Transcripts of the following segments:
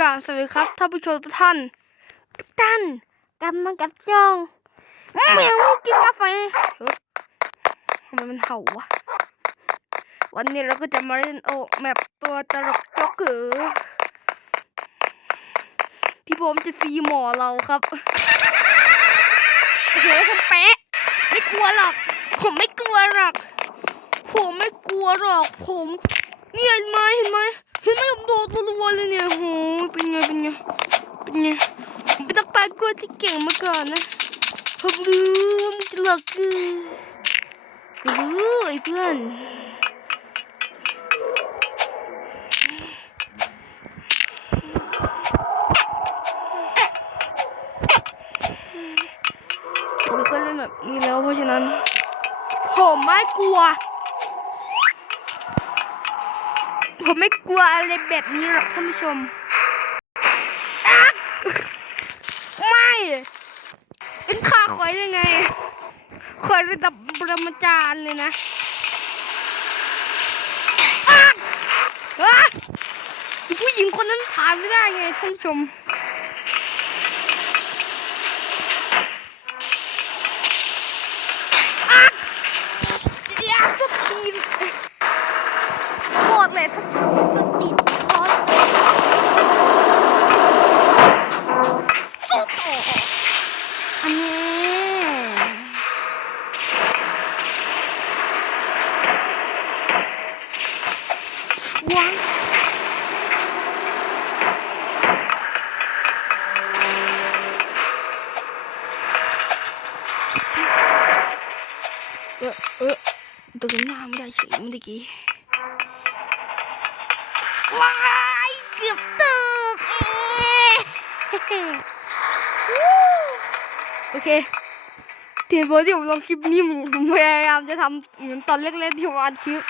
กราบสวัสดีครับท่านผู้ชมทุกท่านทุกท่านกลับมากับจ้องเหมียวกินกาแฟเฮ้ยทำไมมันเห่าวะวันนี้เราก็จะมาเล่นโอแมปตัวตลกจ็อกเกอร์ที่ผมจะซีหมอเราครับโอ้โหผมเป๊ะไม่กลัวหรอก ผมไม่กลัวหรอก ผมไม่กลัวหรอกผมเนี่ยเห็นไหมเห็นไหม เห็นไหมผมโดดรัวๆเลยเนี่ยโหเป็นไงเป็นไงเป็นไงผมเป็นนักปรากฏที่เก่งมาก่อนนะผมรู้ว่ามันจะหลอกคือรู้ไอ้เพื่อนผมเคยเล่นแบบนี้แล้วเพราะฉะนั้น ผมไม่กลัว ผมไม่กลัวอะไรแบบนี้หรอกท่านผู้ชม ไม่ เป็นข้าคอยได้ไงคอยระดับปรมาจารย์เลยนะผู้หญิงคนนั้นผ่านไม่ได้ไงท่านผู้ชมอยากสตีนโคตรเลยท่านผู้ชมสตีนคอสสู้ต่ออันนี้ วาเออเออตัวหน้าไม่ได้เฉยเมื่อกี้ว้ายเกือบตกเอ๊ะวู้โอเคเดี๋ยวพอที่ผมลงคลิปนี้ผมพยายามจะทำเหมือนตอนแรกๆที่ผมอัดคลิป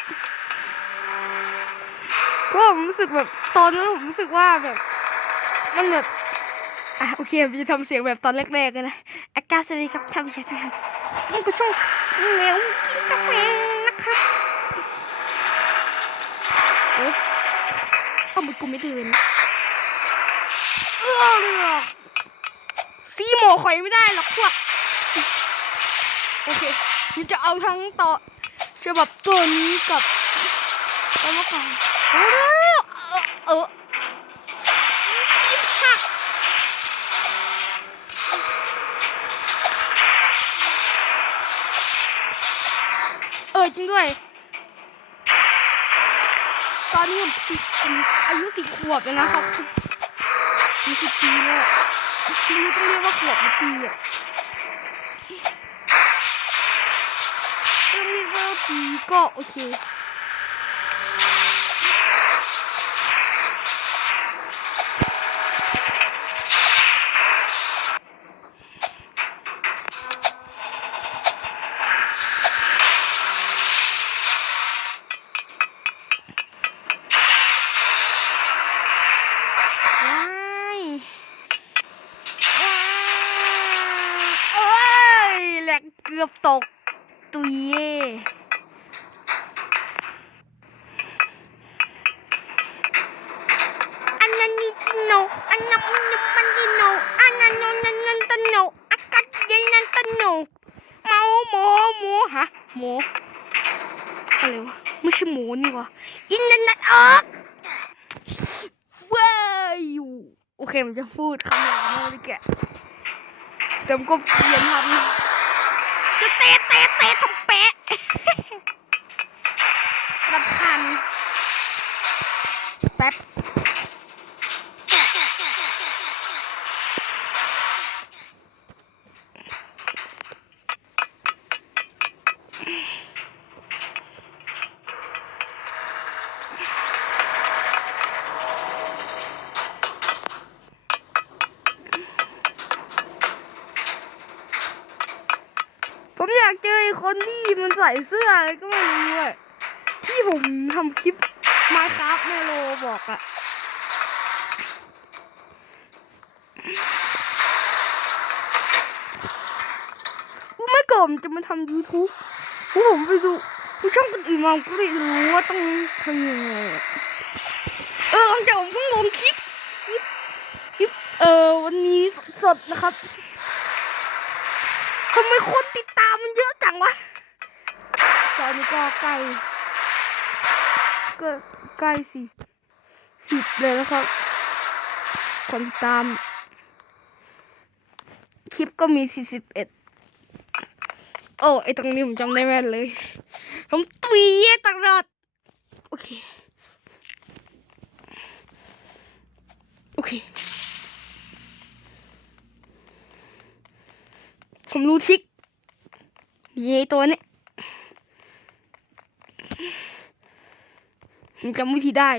เพราะผมรู้สึกแบบตอนนั้นผมรู้สึกว่าแบบ มันแบบอะโอเคผมจะทำเสียงแบบตอนแรกๆกันนะอากาศสวัสดีครับท่านผู้ชมทุกท่านนี่ก็ช่วงเหลวกินกาแฟนะครับโอ้เอามือกูไม่เดินเออซีหมอข่อยไม่ได้หรอกพวกโอเคมันจะเอาทั้งต่อฉบับตัวนี้กับตัวเมื่อก่อน เออเออจริงด้วย ตอนนี้ผมสิบอายุสิบขวบแล้วนะครับมีสิบปีแล้วทีนี้ต้องเรียกว่าขวบหรือปีอะต้องเรียกว่าปีก็โอเค เกือบตกตุยเย่อันนั้นนี่จิโนอันนั้นมันมันจิโนอันนั้นนนนั้นนันตันโนอากาศเย็นนันตันโนเมาโมโมฮะโมอะไรวะไม่ใช่โมนี่วะอินเทอร์เน็ตออกว้ายโอเคมันจะพูดคำหยาบมากเลยแกแต่มันก็เพียนทำ เตะเตะเตะทำเป๊ะ รำคาญแป๊บผมอยากเจอไอ้คนที่มัน ใส่เสื้ออะไรก็ไม่รู้อะที่ผมทำคลิปมาครับในโลบอกอะอู้ไม่ก่อนผมจะมาทำ YouTube อู้ผมไปดูผู้ช่องคนอื่นมาก็เลยรู้ว่าต้องทำยังไงเออหลังจากผมเพิ่งลงคลิปคลิปเออวันนี้สดนะครับทำไมคนติดตามมันเยอะจังวะ ตอนนี้ก็ใกล้ก็ใกล้สิสิบเลยนะครับคนตาม คลิปก็มีสี่สิบเอ็ดโอ้ไอตรงนี้ผมจำได้แม่นเลย ผมตีตลอดโอเค โอเค ผมรู้ทิกนี่ไอตัวเนี้ ผมจำวิธีได้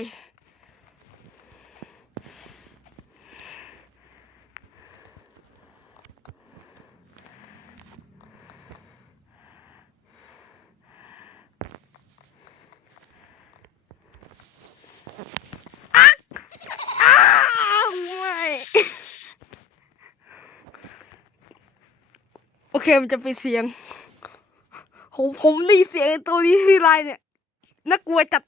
อักอ้าไม่โอเคมันจะเป็นเสียงผมผมรีเสียงตัวนี้ที่ไรเนี่ยน่ากลัวจัด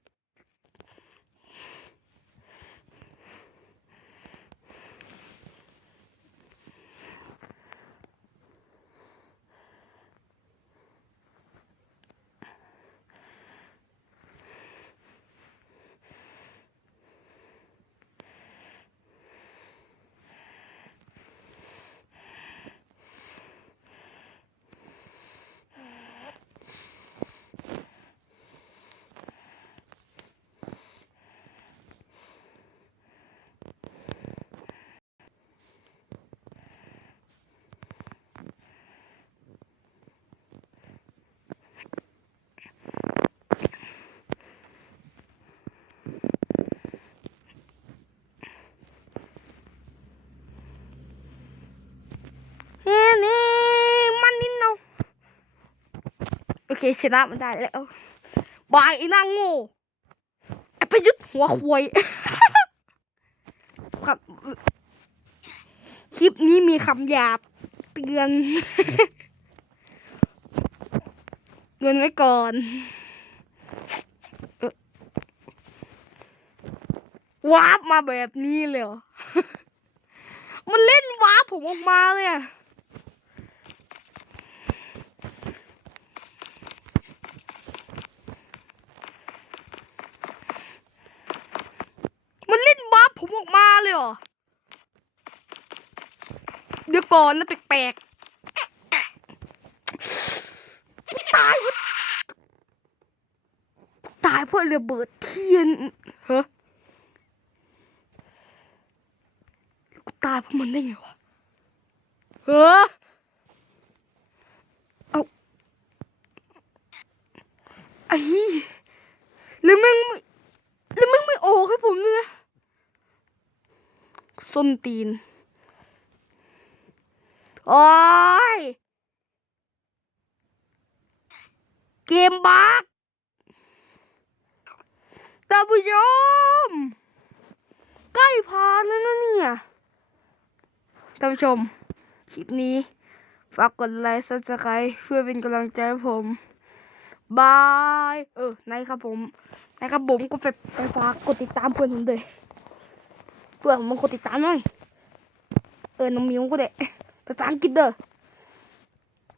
เฮ้นี่มันนิดเนาะโอ เคชนะมันได้แล้ว บายอ้นางโง่ไอ้ปยุทธ์หัวควยครับคลิปนี้มีคำหยาบเตือนเงินไว้ก่อนวาร์ปมาแบบนี้เลยมันเล่นวาร์ปผมออกมาเลยอะมันเล่นวาร์ปผมออกมา เลยเหรอ เดี๋ยวก่อนนะแปลกๆ ตาย ตายเพราะเระเบิดเทียนฮะกูตายเพราะมันได้ไงวะเออเอาไอ้แล้วมึงแล้วมึงไม่โอกให้ผมเลยนะ ส้นตีน โอ้ย เกมบักท่านผู้ชม ใกล้พานแล้วนะเนี่ยท่านผู้ชม คลิปนี้ ฝากกดไลค์ซับสไครต์เพื่อเป็นกำลังใจให้ผม บาย เออ ไหนครับผมไหนครับผมก็ไปไปฝากกดติดตามเพื่อนผมเลย เพื่อผมมากดติดตามหน่อย เออน้องมิวก็ได้ภาษาอังกฤษเด้อ